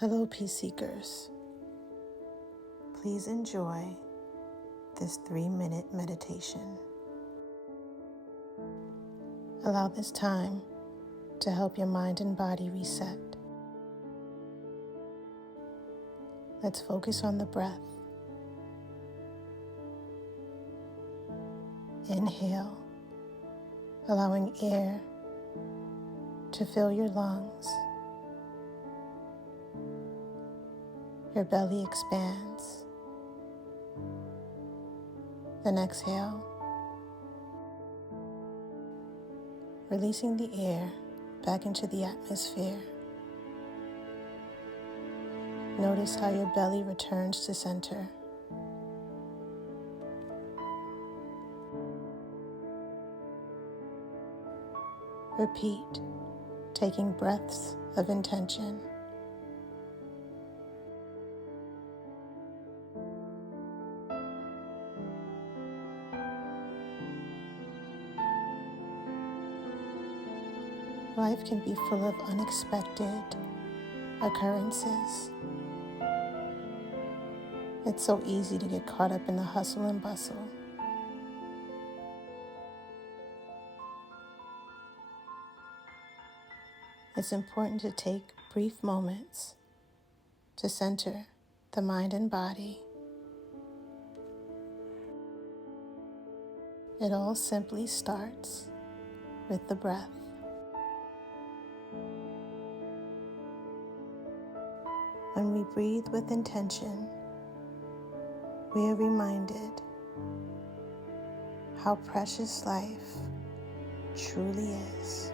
Hello, peace seekers. Please enjoy this 3-minute meditation. Allow this time to help your mind and body reset. Let's focus on the breath. Inhale, allowing air to fill your lungs. Your belly expands. Then exhale, releasing the air back into the atmosphere. Notice how your belly returns to center. Repeat, taking breaths of intention. Life can be full of unexpected occurrences. It's so easy to get caught up in the hustle and bustle. It's important to take brief moments to center the mind and body. It all simply starts with the breath. When we breathe with intention, we are reminded how precious life truly is.